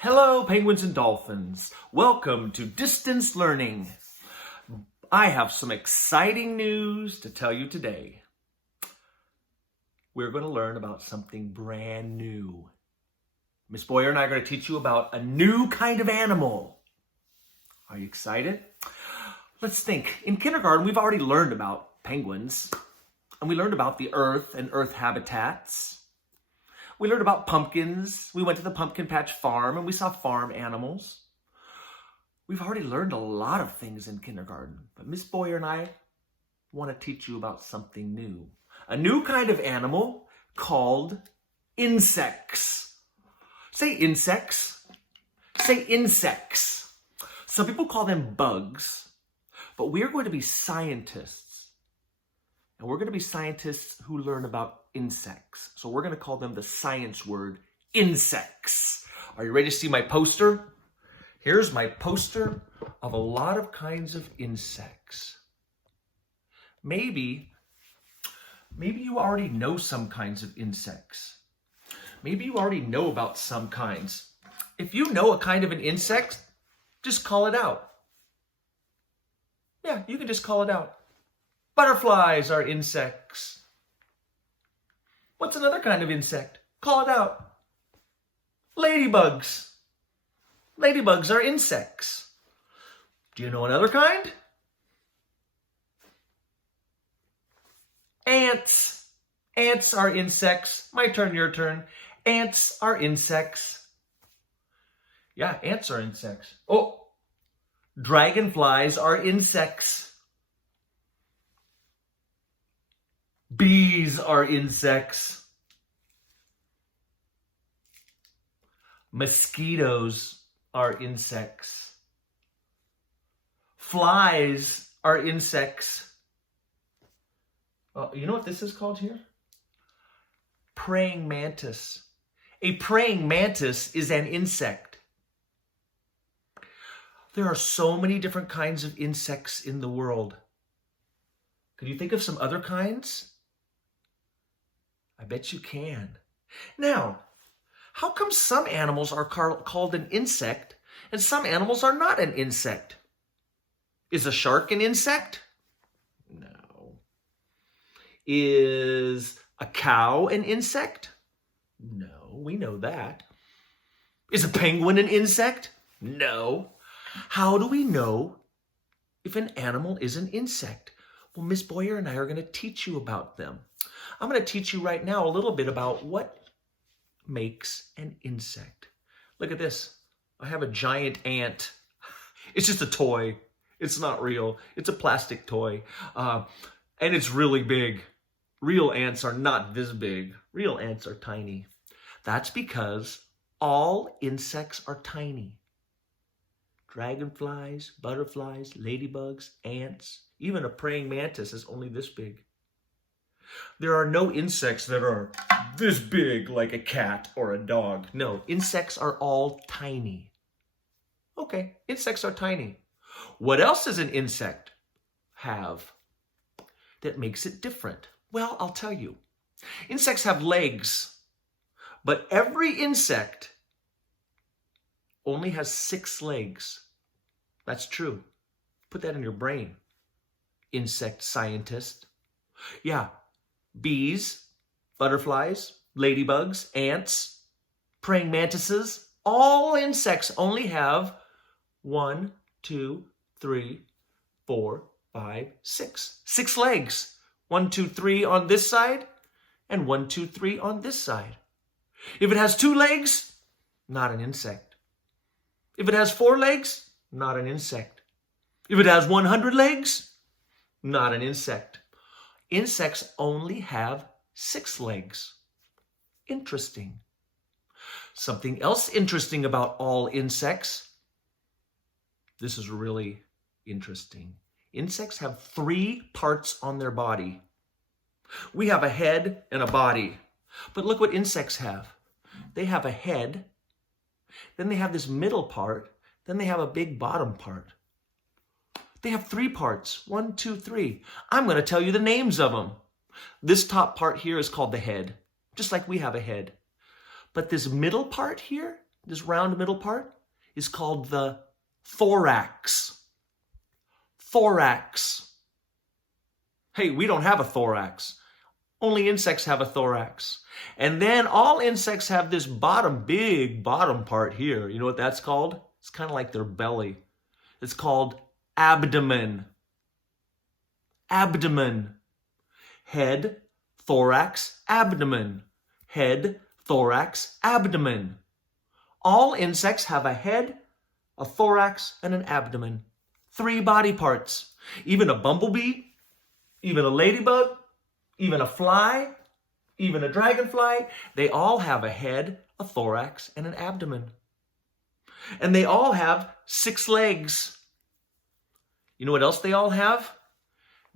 Hello, penguins and dolphins. Welcome to Distance Learning. I have some exciting news to tell you today. We're going to learn about something brand new. Miss Boyer and I are going to teach you about a new kind of animal. Are you excited? Let's think. In kindergarten, we've already learned about penguins, and we learned about the Earth and Earth habitats. We learned about pumpkins. We went to the pumpkin patch farm and we saw farm animals. We've already learned a lot of things in kindergarten, but Miss Boyer and I want to teach you about something new. A new kind of animal called insects. Say insects. Say insects. Some people call them bugs, but we're going to be scientists. And we're going to be scientists who learn about insects. So we're going to call them the science word, insects. Are you ready to see my poster? Here's my poster of a lot of kinds of insects. Maybe you already know some kinds of insects. Maybe you already know about some kinds. If you know a kind of an insect, just call it out. Yeah, you can just call it out. Butterflies are insects. What's another kind of insect? Call it out. Ladybugs. Ladybugs are insects. Do you know another kind? Ants. Ants are insects. My turn, your turn. Ants are insects. Yeah, ants are insects. Oh, dragonflies are insects. Bees are insects. Mosquitoes are insects. Flies are insects. You know what this is called here? Praying mantis. A praying mantis is an insect. There are so many different kinds of insects in the world. Could you think of some other kinds? I bet you can. Now, how come some animals are called an insect and some animals are not an insect? Is a shark an insect? No. Is a cow an insect? No, we know that. Is a penguin an insect? No. How do we know if an animal is an insect? Well, Miss Boyer and I are going to teach you about them. I'm going to teach you right now a little bit about what makes an insect. Look at this. I have a giant ant. It's just a toy. It's not real. It's a plastic toy. And it's really big. Real ants are not this big. Real ants are tiny. That's because all insects are tiny. Dragonflies, butterflies, ladybugs, ants, even a praying mantis is only this big. There are no insects that are this big like a cat or a dog. No, insects are all tiny. Okay, insects are tiny. What else does an insect have that makes it different? Well, I'll tell you. Insects have legs, but every insect only has 6 legs. That's true. Put that in your brain, insect scientist. Yeah, bees, butterflies, ladybugs, ants, praying mantises, all insects only have 1, 2, 3, 4, 5, 6. 6 legs. 1, 2, 3 on this side, and 1, 2, 3 on this side. If it has 2 legs, not an insect. If it has 4 legs, not an insect. If it has 100 legs, not an insect. Insects only have 6 legs. Interesting. Something else interesting about all insects. This is really interesting. Insects have 3 parts on their body. We have a head and a body. But look what insects have. They have a head, then they have this middle part, then they have a big bottom part. They have 3 parts. 1, 2, 3. I'm going to tell you the names of them. This top part here is called the head, just like we have a head. But this middle part here, this round middle part, is called the thorax. Thorax. Hey, we don't have a thorax. Only insects have a thorax. And then all insects have this big bottom part here. You know what that's called? It's kind of like their belly. It's called abdomen. Abdomen. Head, thorax, abdomen. Head, thorax, abdomen. All insects have a head, a thorax, and an abdomen. 3 body parts. Even a bumblebee, even a ladybug, even a fly, even a dragonfly, they all have a head, a thorax, and an abdomen. And they all have 6 legs. You know what else they all have?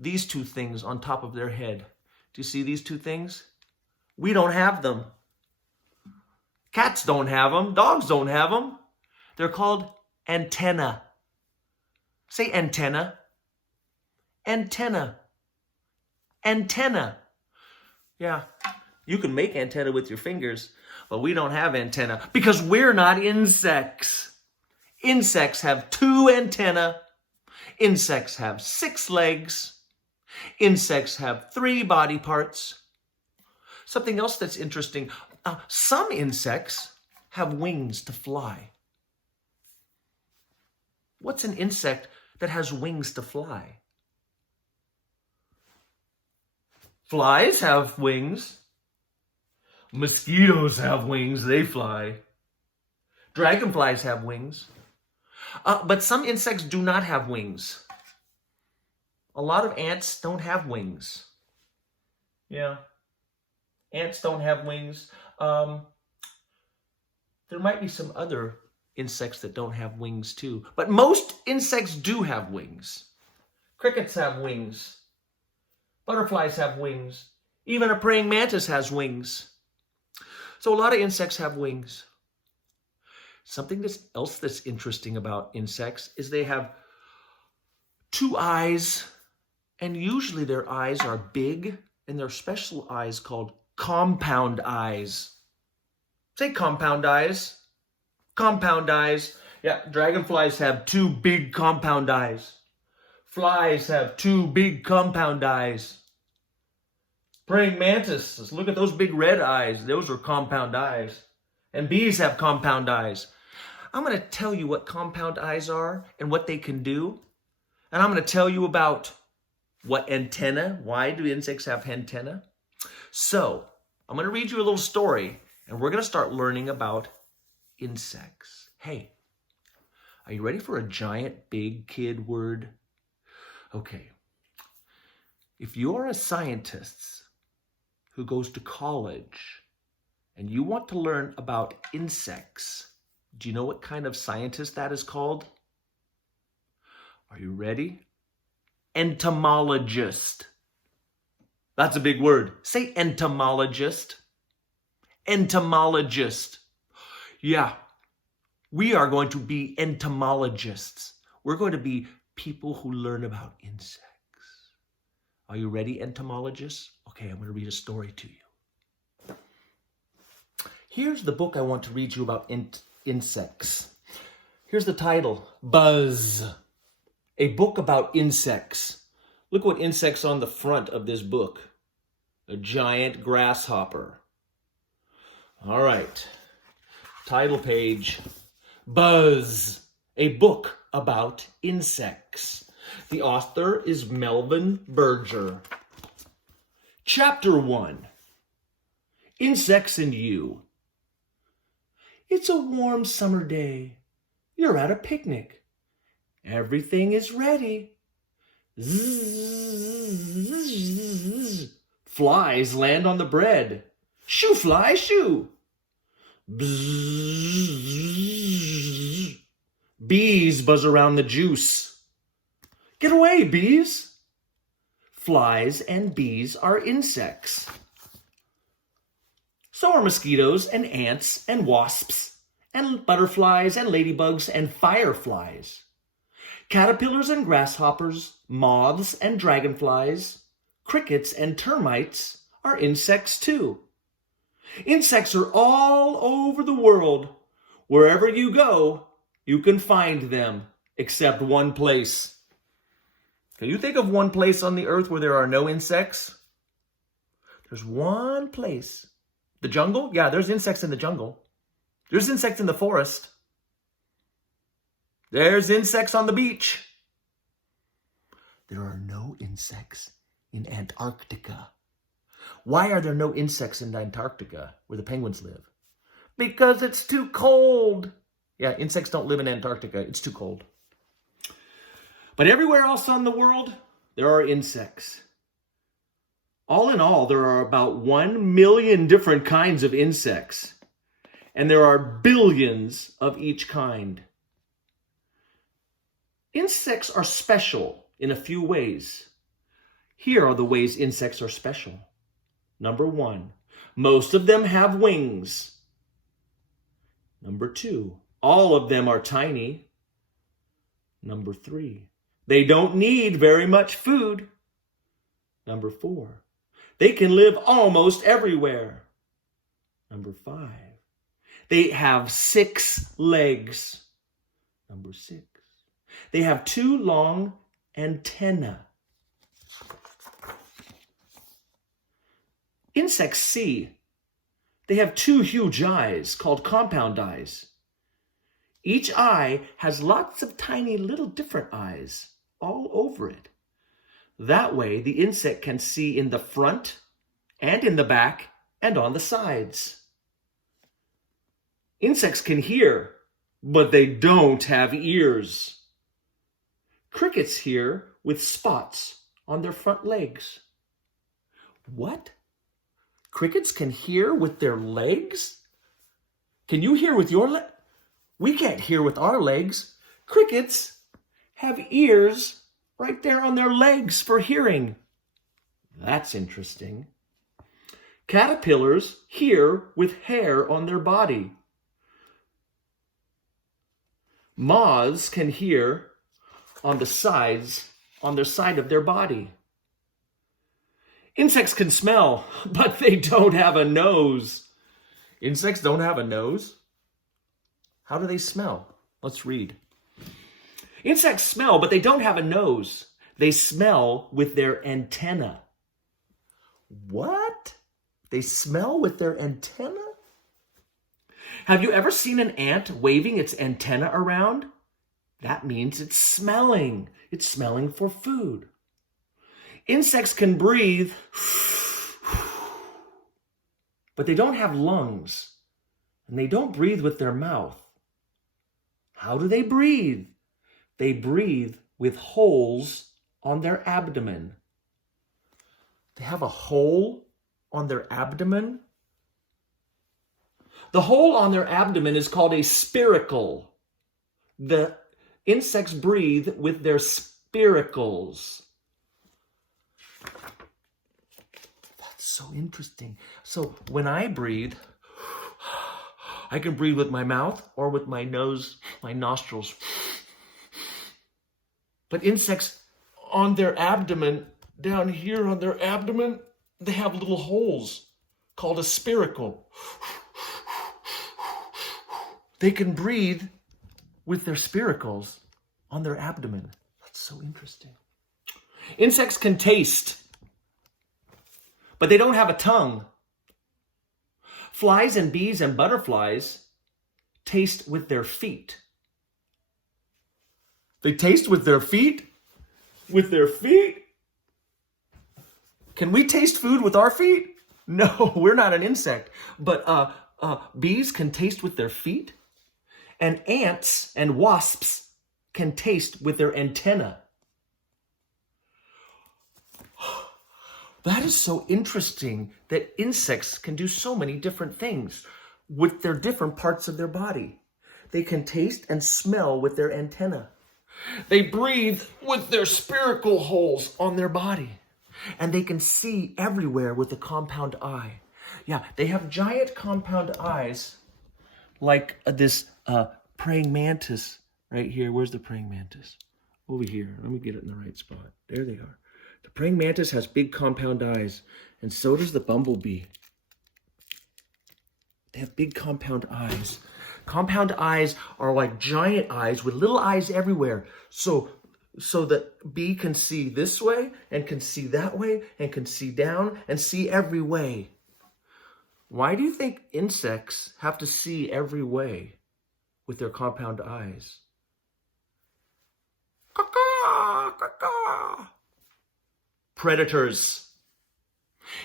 These 2 things on top of their head. Do you see these 2 things? We don't have them. Cats don't have them. Dogs don't have them. They're called antenna. Say antenna. Antenna. Antenna. Yeah, you can make antenna with your fingers, but we don't have antenna because we're not insects. Insects have 2 antennae. Insects have 6 legs. Insects have 3 body parts. Something else that's interesting, some insects have wings to fly. What's an insect that has wings to fly? Flies have wings. Mosquitoes have wings, they fly. Dragonflies have wings. But some insects do not have wings. A lot of ants don't have wings. Yeah. Ants don't have wings. There might be some other insects that don't have wings too. But most insects do have wings. Crickets have wings. Butterflies have wings. Even a praying mantis has wings. So a lot of insects have wings. Something else that's interesting about insects is they have 2 eyes, and usually their eyes are big, and they're special eyes called compound eyes. Say compound eyes. Compound eyes. Yeah, dragonflies have 2 big compound eyes. Flies have 2 big compound eyes. Praying mantises, look at those big red eyes. Those are compound eyes. And bees have compound eyes. I'm going to tell you what compound eyes are and what they can do. And I'm going to tell you about what antenna, why do insects have antenna? So, I'm going to read you a little story, and we're going to start learning about insects. Hey, are you ready for a giant, big kid word? Okay. If you are a scientist who goes to college and you want to learn about insects, do you know what kind of scientist that is called? Are you ready? Entomologist. That's a big word. Say entomologist. Entomologist. Yeah, we are going to be entomologists. We're going to be people who learn about insects. Are you ready, entomologists? Okay, I'm going to read a story to you. Here's the book I want to read you about insects. Here's the title, Buzz, a book about insects. Look what insect's on the front of this book. A giant grasshopper. All right, title page, Buzz, a book about insects. The author is Melvin Berger. Chapter 1, Insects and You. It's a warm summer day. You're at a picnic. Everything is ready. Zzz. Flies land on the bread. Shoo, fly, shoo. Bzzz. Bees buzz around the juice. Get away, bees. Flies and bees are insects. So are mosquitoes and ants and wasps and butterflies and ladybugs and fireflies. Caterpillars and grasshoppers, moths and dragonflies, crickets and termites are insects too. Insects are all over the world. Wherever you go, you can find them, except one place. Can you think of one place on the earth where there are no insects? There's one place. The jungle? Yeah, there's insects in the jungle. There's insects in the forest. There's insects on the beach. There are no insects in Antarctica. Why are there no insects in Antarctica, where the penguins live? Because it's too cold. Yeah, insects don't live in Antarctica. It's too cold. But everywhere else on the world, there are insects. All in all, there are about 1 million different kinds of insects. And there are billions of each kind. Insects are special in a few ways. Here are the ways insects are special. Number 1, most of them have wings. Number 2, all of them are tiny. Number 3, they don't need very much food. Number 4, they can live almost everywhere. Number 5, they have 6 legs. Number 6, they have 2 long antennae. Insects see. They have 2 huge eyes called compound eyes. Each eye has lots of tiny little different eyes all over it. That way, the insect can see in the front and in the back and on the sides. Insects can hear, but they don't have ears. Crickets hear with spots on their front legs. What? Crickets can hear with their legs? Can you hear with your legs? We can't hear with our legs. Crickets have ears right there on their legs for hearing. That's interesting. Caterpillars hear with hair on their body. Moths can hear on the sides, on their side of their body. Insects can smell, but they don't have a nose. Insects don't have a nose? How do they smell? Let's read. Insects smell, but they don't have a nose. They smell with their antenna. What? They smell with their antenna? Have you ever seen an ant waving its antenna around? That means it's smelling. It's smelling for food. Insects can breathe, but they don't have lungs, and they don't breathe with their mouth. How do they breathe? They breathe with holes on their abdomen. They have a hole on their abdomen? The hole on their abdomen is called a spiracle. The insects breathe with their spiracles. That's so interesting. So when I breathe, I can breathe with my mouth or with my nose, my nostrils. But insects on their abdomen, down here on their abdomen, they have little holes called a spiracle. They can breathe with their spiracles on their abdomen. That's so interesting. Insects can taste, but they don't have a tongue. Flies and bees and butterflies taste with their feet. They taste with their feet? With their feet? Can we taste food with our feet? No, we're not an insect. But bees can taste with their feet. And ants and wasps can taste with their antenna. That is so interesting that insects can do so many different things with their different parts of their body. They can taste and smell with their antenna. They breathe with their spiracle holes on their body. And they can see everywhere with the compound eye. Yeah, they have giant compound eyes like this praying mantis right here. Where's the praying mantis? Over here. Let me get it in the right spot. There they are. The praying mantis has big compound eyes, and so does the bumblebee. They have big compound eyes. Compound eyes are like giant eyes with little eyes everywhere. So that bee can see this way and can see that way and can see down and see every way. Why do you think insects have to see every way with their compound eyes? Caw-caw, caw-caw. Predators.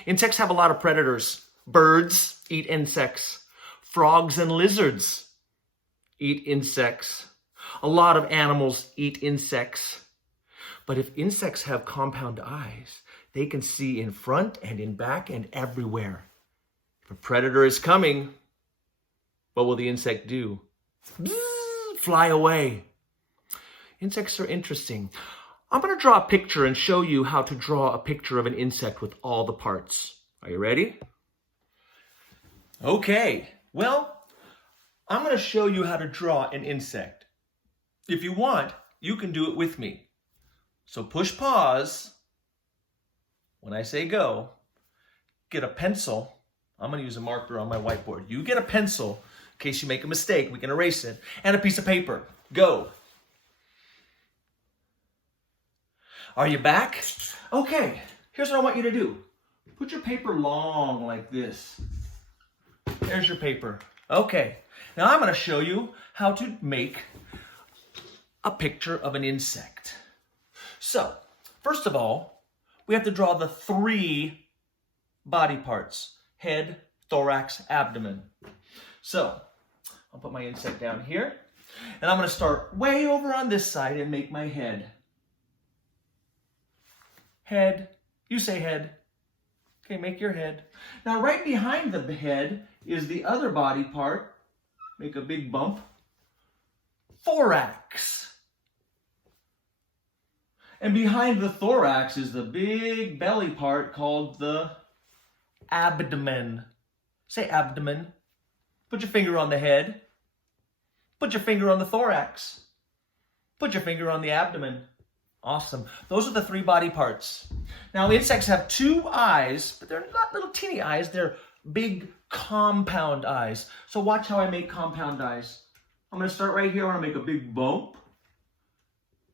Insects have a lot of predators. Birds eat insects. Frogs and lizards eat insects. A lot of animals eat insects. But if insects have compound eyes, they can see in front and in back and everywhere. If a predator is coming, what will the insect do? Bzzz, fly away. Insects are interesting. I'm going to draw a picture and show you how to draw a picture of an insect with all the parts. Are you ready? Okay, well, I'm going to show you how to draw an insect. If you want, you can do it with me. So push pause. When I say go, get a pencil. I'm going to use a marker on my whiteboard. You get a pencil in case you make a mistake. We can erase it. And a piece of paper. Go. Are you back? Okay, here's what I want you to do. Put your paper long like this. There's your paper. Okay, now I'm going to show you how to make a picture of an insect. So, first of all, we have to draw the 3 body parts. Head, thorax, abdomen. So, I'll put my insect down here. And I'm going to start way over on this side and make my head. Head. You say head. Okay, make your head. Now, right behind the head is the other body part. Make a big bump. Thorax. And behind the thorax is the big belly part called the abdomen. Say abdomen. Put your finger on the head. Put your finger on the thorax. Put your finger on the abdomen. Awesome. Those are the 3 body parts. Now, insects have 2 eyes, but they're not little teeny eyes. They're big compound eyes. So watch how I make compound eyes. I'm going to start right here. I'm going to make a big bump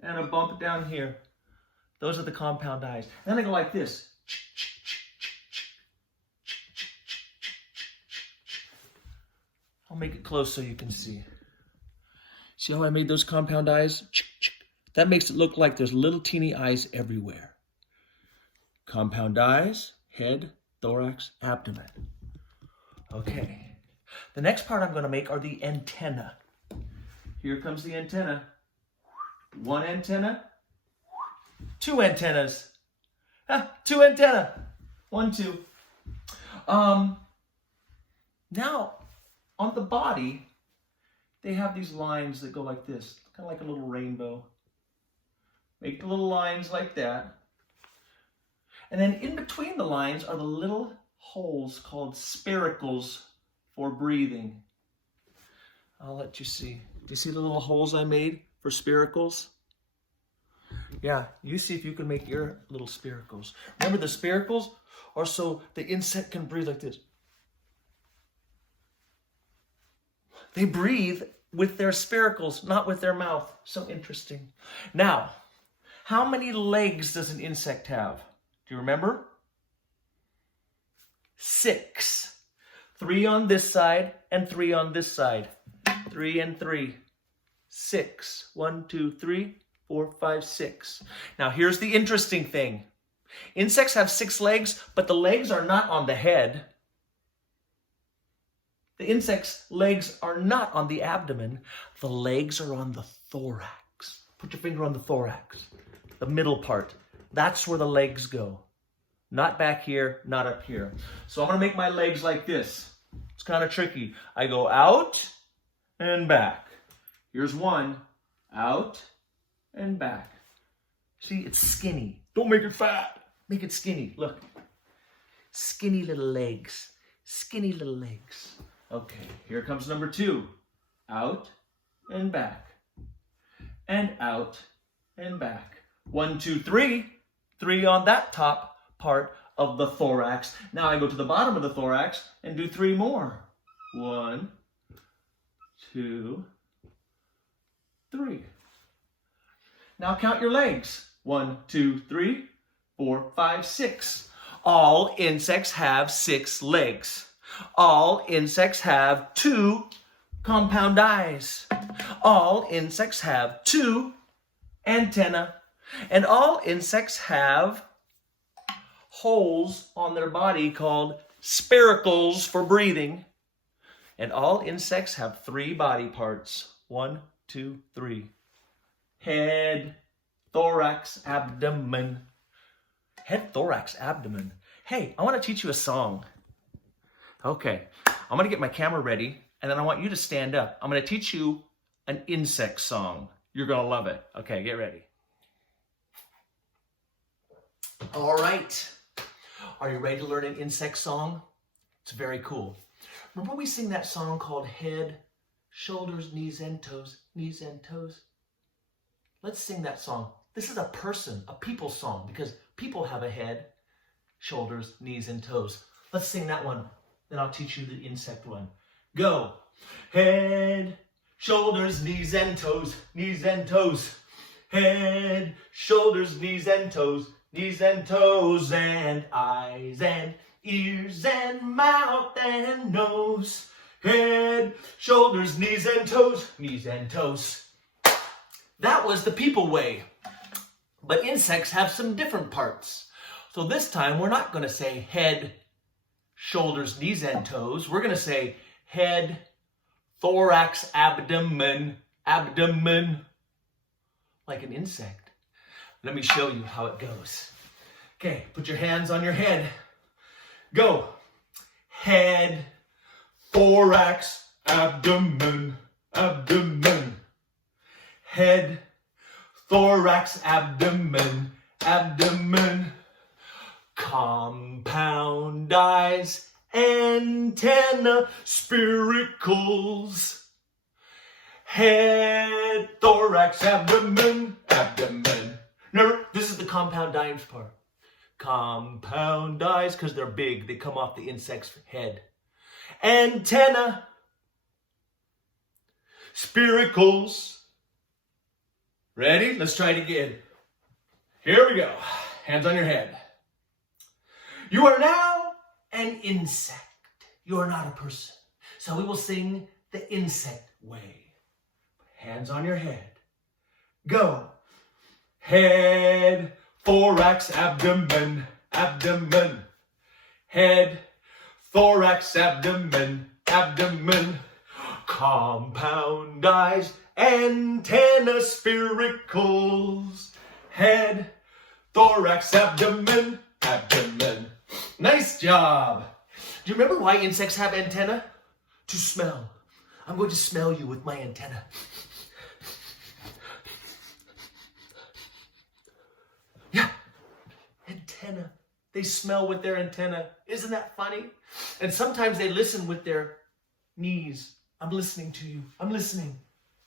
and a bump down here. Those are the compound eyes. And then I go like this. I'll make it close so you can see. See how I made those compound eyes? That makes it look like there's little teeny eyes everywhere. Compound eyes, head, thorax, abdomen. Okay. The next part I'm going to make are the antenna. Here comes the antenna. 1 antenna. 2 antennas. 2 antenna. 1, 2. Now, on the body, they have these lines that go like this. Kind of like a little rainbow. Make the little lines like that. And then in between the lines are the little holes called spiracles for breathing. I'll let you see. Do you see the little holes I made for spiracles? Yeah, you see if you can make your little spiracles. Remember, the spiracles are so the insect can breathe like this. They breathe with their spiracles, not with their mouth. So interesting. Now, how many legs does an insect have? Do you remember? 6. 3 on this side and 3 on this side. 3 and 3. 6. 1, 2, 3, 4, 5, 6. Now here's the interesting thing. Insects have 6 legs, but the legs are not on the head. The insect's legs are not on the abdomen. The legs are on the thorax. Put your finger on the thorax. The middle part. That's where the legs go. Not back here, not up here. So I'm going to make my legs like this. It's kind of tricky. I go out and back. Here's 1. Out and back. See, it's skinny. Don't make it fat. Make it skinny. Look. Skinny little legs. Skinny little legs. Okay, here comes number 2. Out and back. And out and back. 1, 2, 3. 3 on that top part of the thorax. Now I go to the bottom of the thorax and do 3 more. 1, 2, 3. Now count your legs. 1, 2, 3, 4, 5, 6. All insects have 6 legs. All insects have 2 compound eyes. All insects have 2 antennae. And all insects have holes on their body called spiracles for breathing. And all insects have 3 body parts. 1, 2, 3. Head, thorax, abdomen. Head, thorax, abdomen. Hey, I want to teach you a song. Okay, I'm going to get my camera ready, and then I want you to stand up. I'm going to teach you an insect song. You're going to love it. Okay, get ready. All right. Are you ready to learn an insect song? It's very cool. Remember we sing that song called Head, Shoulders, Knees, and Toes, Knees and Toes? Let's sing that song. This is a person, a people song, because people have a head, shoulders, knees, and toes. Let's sing that one. Then I'll teach you the insect one. Go. Head, shoulders, knees, and toes, knees and toes. Head, shoulders, knees, and toes, knees and toes, and eyes and ears and mouth and nose. Head, shoulders, knees, and toes, knees and toes. That was the people way. But insects have some different parts. So this time we're not going to say head, shoulders, knees, and toes. We're going to say head, thorax, abdomen, abdomen, like an insect. Let me show you how it goes. Okay, put your hands on your head. Go. Head, thorax, abdomen, abdomen. Head, thorax, abdomen, abdomen. Compound eyes, antenna, spiracles. Head, thorax, abdomen, abdomen. Remember, this is the compound eyes part. Compound eyes, because they're big. They come off the insect's head. Antenna, spiracles. Ready? Let's try it again. Here we go. Hands on your head. You are now an insect. You are not a person. So we will sing the insect way. Hands on your head. Go. Head, thorax, abdomen, abdomen. Head, thorax, abdomen, abdomen. Compound eyes, antenna, spiracles. Head, thorax, abdomen, abdomen. Nice job. Do you remember why insects have antenna? To smell. I'm going to smell you with my antenna. Yeah, antenna. They smell with their antenna. Isn't that funny? And sometimes they listen with their knees. I'm listening to you. I'm listening.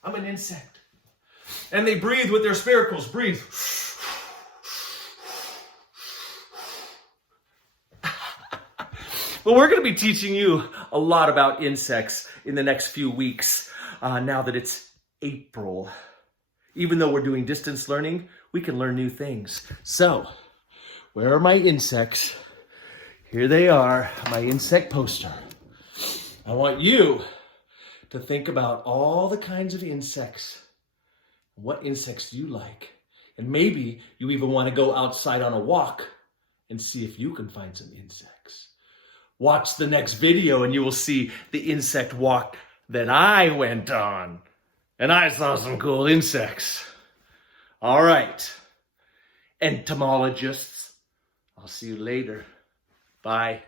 I'm an insect. And they breathe with their spiracles. Breathe. Well, we're going to be teaching you a lot about insects in the next few weeks, now that it's April. Even though we're doing distance learning, we can learn new things. So, where are my insects? Here they are, my insect poster. I want you to think about all the kinds of insects. What insects do you like? And maybe you even want to go outside on a walk and see if you can find some insects. Watch the next video and you will see the insect walk that I went on. And I saw some cool insects. All right. Entomologists, I'll see you later. Bye.